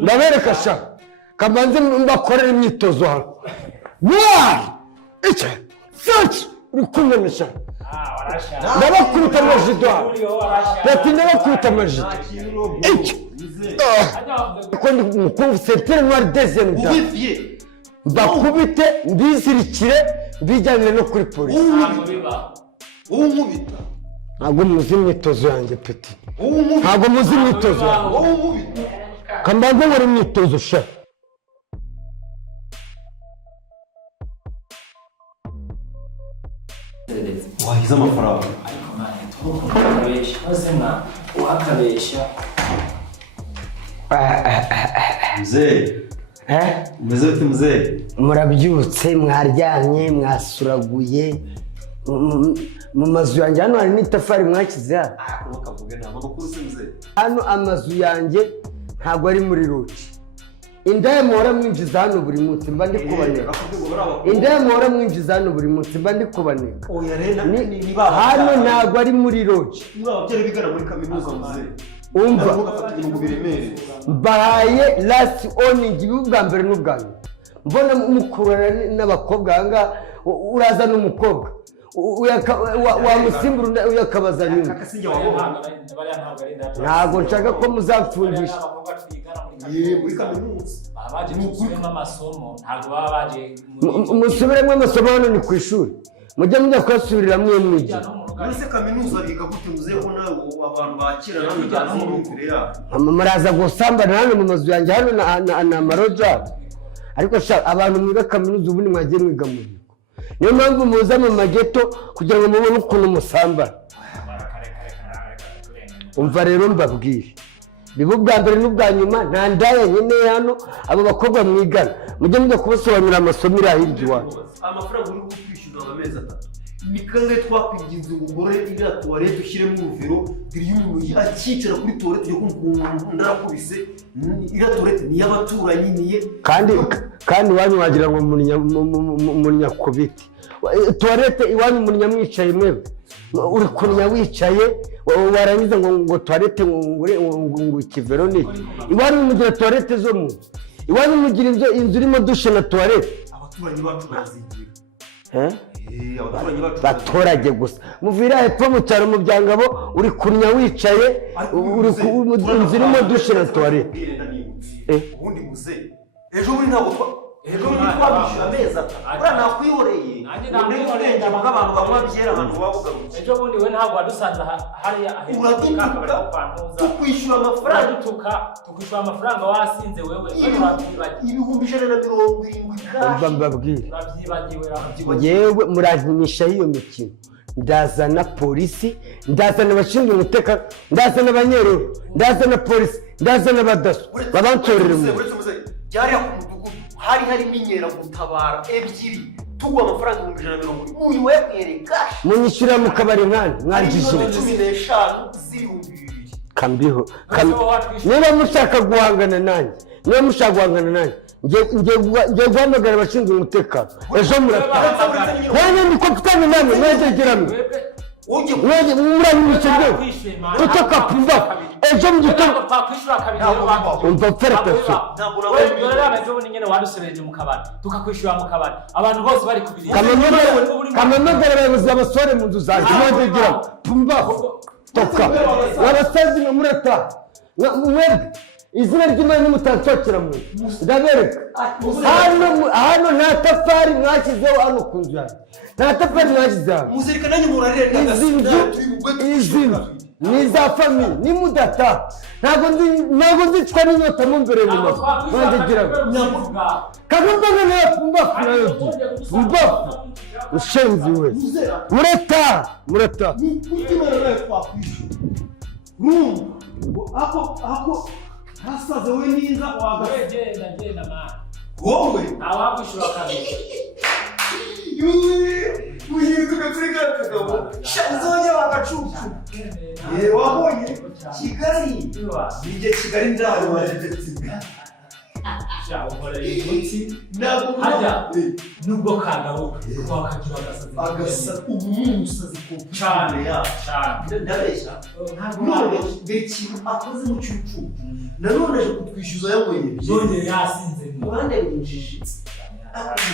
ndabereka sha kamanze mbakorera imyitozo hano iki search rukumenyesha ndabakubita amajido bati ndabakubita amajido iki kondi mukungu sentere noir deuxième dame bakubite mbizirikire bijyanire no kuri polisi uwumubita ntabwo muzi imyitozo yanjye peti ntabwo muzi imyitozo yanjye kambanze nkora imyitozo sha wahize amafaranga ariko mani tukabesha maze mwa uhakabesha mzee umeze ute mzee murabyutse mwaryamye mwasuraguye mu mazu yanjye hano hari n'itafari mwakize hano ntukavuge ntabwo kurusi mzee hano amazu yanjye ntabwo ari muri roci indaya muhora mwinjiza hano buri munsi mba ndi kubaneka indaya muhora mwinjiza hano buri munsi mba ndi kubaneka hano ntabwo ari muri roci ababyeyi bigana muri kaminuza mzee umva ugafata ibintu biremereye mbahaye last warning y'ubwa mbere n'ubwa nyuma mbona mukurana n'abakobwa ahangaha uraza n'umukobwa wamusimbura uyakabaza nyuma ntabwo nshaka ko muzapfungisha muri kaminuza baje gusubiramo amasomo ntabwo baba baje musubiremo amasomo hano ni ku ishuri mujye mujya kuyasubirira mwe mwigi ese kaminuza biga gute muze ko nawe abantu bakira namwe byaza mu myumvire yabo muraza gusambana hano mu mazu yanjye hano na amaroja ariko sha abantu mwiga kaminuza ubundi mwagiye mwiga mu bigo niyo mpamvu muza mu mageto kugira ngo mubone ukuntu musambana umva rero mbabwire biba ubwa mbere n'ubwa nyuma nta ndaya nkeneye hano abo bakobwa mwigana mujye mujya kubasobanurira amasomo iri ahirya iwacu amafaranga uri kwishyuza amezi 3 ni kangahe twakwiga inzu umugore iriya tuwarete ushyiremo uruvero iyo umuntu akicara kuri tuwarete yo kumva ndarakubise iriya tuwarete ni iy'abaturanyi niye kandi iwanyu wagira ngo munyakubiti tuwarete iwanyu munyamwicaye mwebwe uri kunya wicaye warangiza ngo tuwarete ngo ikivero niki iwanyu mugira tuwarete zo mu iwanyu mugira inzu irimo dushe na tuwarete abaturanyi bacu barazigira baturage gusa muvira hepfo mu cyaro mu byangabo uri kunya wicaye inzu irimo dushe na tuwarete ubundi muze ejo muri ntabwo twabishyura amezi 3 ura nakwihoreye ubwenge bw'abantu banywa byera abantu babugarutse ejo bundi we ntabwo wadusanze hariya uradutuka tukwishyura amafaranga tukishyura amafaranga wasinze wewe ibihumbi 170 mbabwire urabyibagiwe yewe murankinisha iyo mikino ndazana polisi ndazana abashinzwe umutekano ndazana abanyerondo ndazana polisi ndazana abadaso babansorera umuntu byari ku mudugudu hari harimo inkeragutabara ebyiri tugwa amafaranga 120 uyu we kwereka munyishyura mu kabari nkani mwanjije 15 z'ibihumbi 2 kambiho niba mushaka guhangana nanjye ngiye guhamagara abashinzwe umutekano ejo murataha wanjye ndi kopitani namwe mwegegeramo muranyumitse rwose tutakapumba ejo mu gitondo umva ferekeso wadusereje mu kabari tukakwishyura mu kabari abantu bose bari kubiri kamamagara abayobozi babasore mu nzu zanjye mwegegeramo pumbaho toka warasazi mwe murataha mwebwe izina ry'Imana nimutansokera mu ndabereka hano nta tafari mwashyizeho hano ku nzu yanjye nta tafari mwashyizeho muzirikana nanyu murarira izi nzu ni za famiye ni mudata ntabwo nzicwa n'inyota mu mbere mu mazu mwandegira kagombaga nawe pumbafu nayo pumbafu ushenzi we murataha ukimara nawe twakwishyura rumva ako hasaze we niza genda man wowe awakwishyura kabiri uhinduka kuri kagabo shanzoje wagacucu wabonye Kigali nije Kigali ndaho waje Shaka ukora imiti. Ntabwo Hajya nubwo kagaruka wakagira agasa umusazi ko cyane ya cyane. ndabeshya Ntabwo none ikintu akoze mu cyucu nanone aje kutwishyuza yangoye yone yasinze mu muhanda yinjije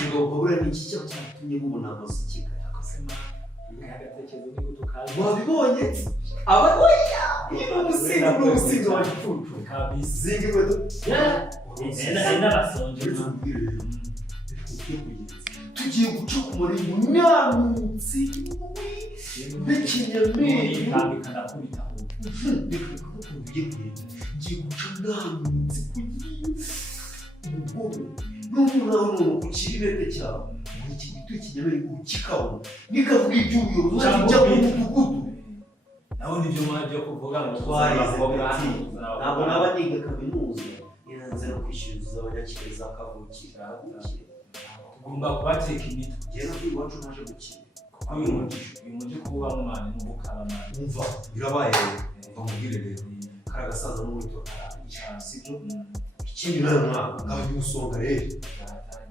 ngo babura n'iki cyo cyatumye mubona amazi akosema ngagatekerezo ni gutukaza. wabibonye abaoya n'umusinzi wa gicucu Kabisa. zingi wedo Enda basonje. tugiye guca ku muringo nyamutsi n'ikinyamiri kandi kanakubita aho. ngiye guca nyamutsi kugira n'umuntu ukiribete cyawe iki gito kinyamiri ukikabona nikavuga iby'ubuyobozi ujya mu mudugudu naho nibyo mwajya kuvuga ngo twarize ntabwo naba niga kaminuza iranze no kwishyuza abanyakire za kavukire tugomba kubateka imitwe. njyewe no iwacu naje gukira kuko uyu muji kuba umwana n'ubukaba mwana umva birabaye bamubwire rero kara gasaza n'uburyo cyane sibyo. ikindi nayo mwana ngabanya umusonga rero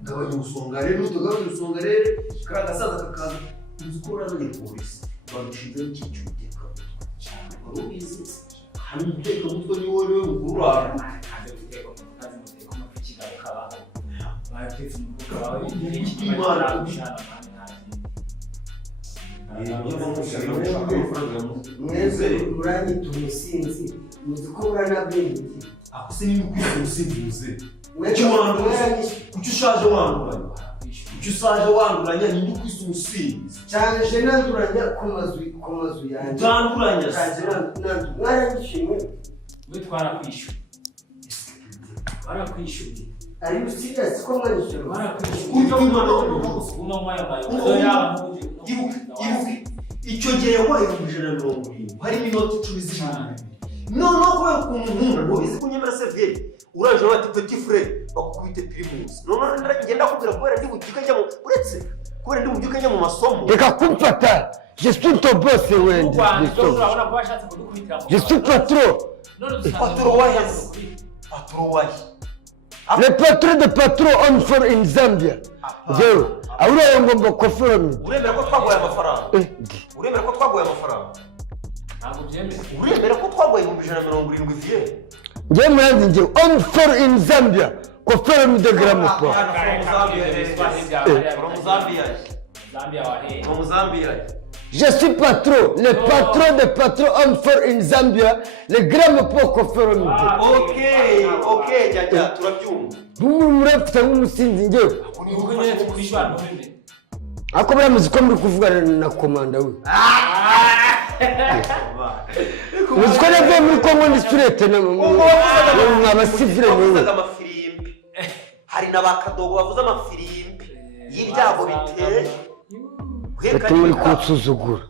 ngabanya umusonga rero utagabanya umusonga rero kara gasaza kakaza uzi ko urazanye polisi bagushinze n'icyicuteka cyane wari ubizi hano umuteka mutwe ni wowe mukuru wawe kandi uteka umuteka umapiki garukabaho bayatetse mu kukabaho Imana gushana mwese muranyita umusinzi muzi ko muranabwenge ako se niba ukwiye umusinzi muze kuki ushaje wanduranya kuki ushaje wanduranya niba ukwise umusinzi cyane je nanduranya ku mazu yanjye utanduranya mwaranyishimwe we twarakwishyuye barakwishyuye ari usiriasi ko mwanyishimwe icyo gihe yabaye mu ijana na mirongo irindwi harimo inoti 10 noneho kubera ukuntu nkunda ntubizi kunyemera seviyeri uraje bati petit frere bakukubite pirimusi noneho ngenda kubwira kubera ndi bubyuke njya mu uretse kubera ndi bubyuke njya mu masomo reka kumfata je suis ton boss wende je suis patron le patron de patron on for in Zambia jewe awura ngomba koforami uremera ko twagoye amafaranga uremera ko twagoye amafaranga ntabwo byemeye uremera ko twagoye mu 170 vie ngiye muranzi ngiye on for in Zambia koforami de gramopo je suis patron le patron de patron on for in Zambia le gramopo koforami okay jaja turabyumva murafite nk'umusinzi ngewe nuko nyine tukwishyura ntuhembe ako baramuzi ko muri kuvugana na komanda we muzi ko navuye muri Kongo ndi surete n'abasivile mwewe hari n'abakadogo bavuze amafirimbi y'ibyago biteye ati muri kunsuzugura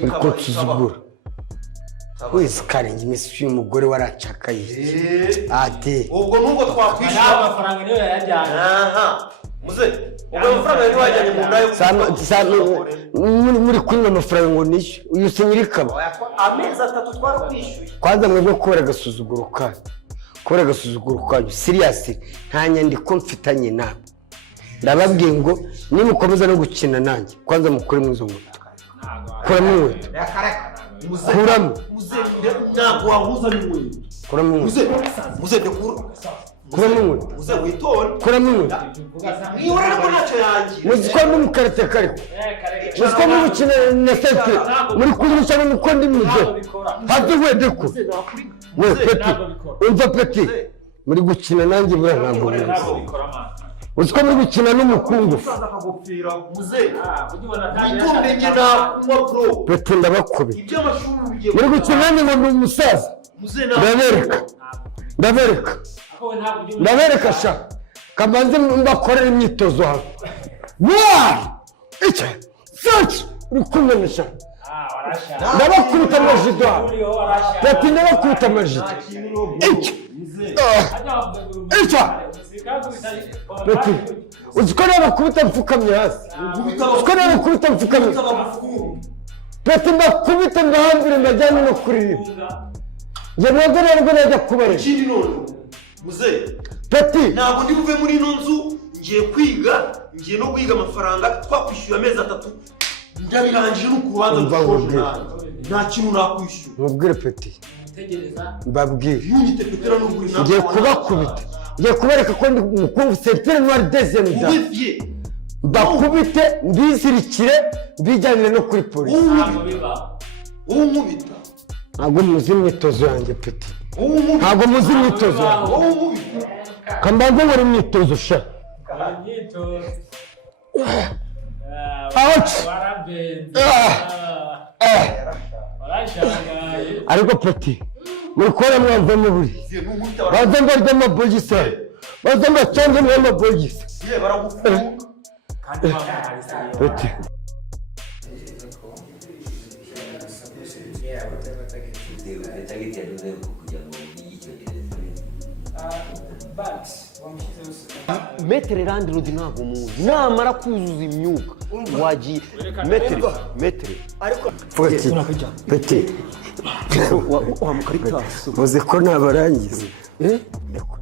muri kunsuzugura wese karenga imisi y'umugore waracakaye ate ubwo nubwo twakwishyura amafaranga niyo yayajyanye muze ubwo amafaranga niyo wajyanye mu ndayo muri kunywa amafaranga ngo nishyure uyu senyirikaba amezi 3 twarakwishyuye kwanza mwebwe kubera agasuzuguro kanyu kubera agasuzuguro kanyu siriyasi nta nyandiko mfitanye nawe ndababwiye ngo nimukomeza no gukina nanjye kwanza mukure mu izo nkweto kuramo inkweto kuramo ntabwo wahuza n'inkweto kuramo inkweto muze ndekura kuramo inkweto muze witore kuramo inkweto niba nabwo ntacyo yangira muzi ko ndi mu karate kariko muzi ko muri gukina na sentire muri kunyisha nuko ndi muje hafi wende ko we peti umva peti muri gukina nanjye buriya ntabwo uzi ko muri gukina n'umukungu peti ndabakubita muri gukina nanjye ngo ndi umusaza ndabereka sha kamanze mbakorera imyitozo hano icyo saci uri kumenyesha ndabakubita amajido hano peti ndabakubita amajido icyo peti uzi ko nabakubita mfukamye hasi uzi ko nabakubita mfukamye peti mbakubita mbahambire mbajyane no kuririmba njye ntabwo narwo najya kubareba ikindi none muze peti ntabwo ndi buve muri ino nzu ngiye kwiga ngiye no guhiga amafaranga twakwishyuye amezi 3 ndabirangije nuko urubanza rushoje nta kintu nakwishyura mubwire peti mbabwire ntunyite petera n'uguri ngiye kubakubita ngiye kubereka ko ndi umukungu septire noir deuxième da bakubite mbizirikire mbijyanire no kuri polisi wowe unkubita ntabwo muzi imyitozo yanjye peti ntabwo muzi imyitozo yanjye wowe unkubita kambanze nkora imyitozo sha ariko peti muri kubona mwavamo buri baza mbarya amabogisa baza mbacenge mwe amabogisa baragufunga peti metere landirodi ntabwo muzi namara kuzuza imyuka wagiye metere peti wamukarikasi uzi ko nabarangiza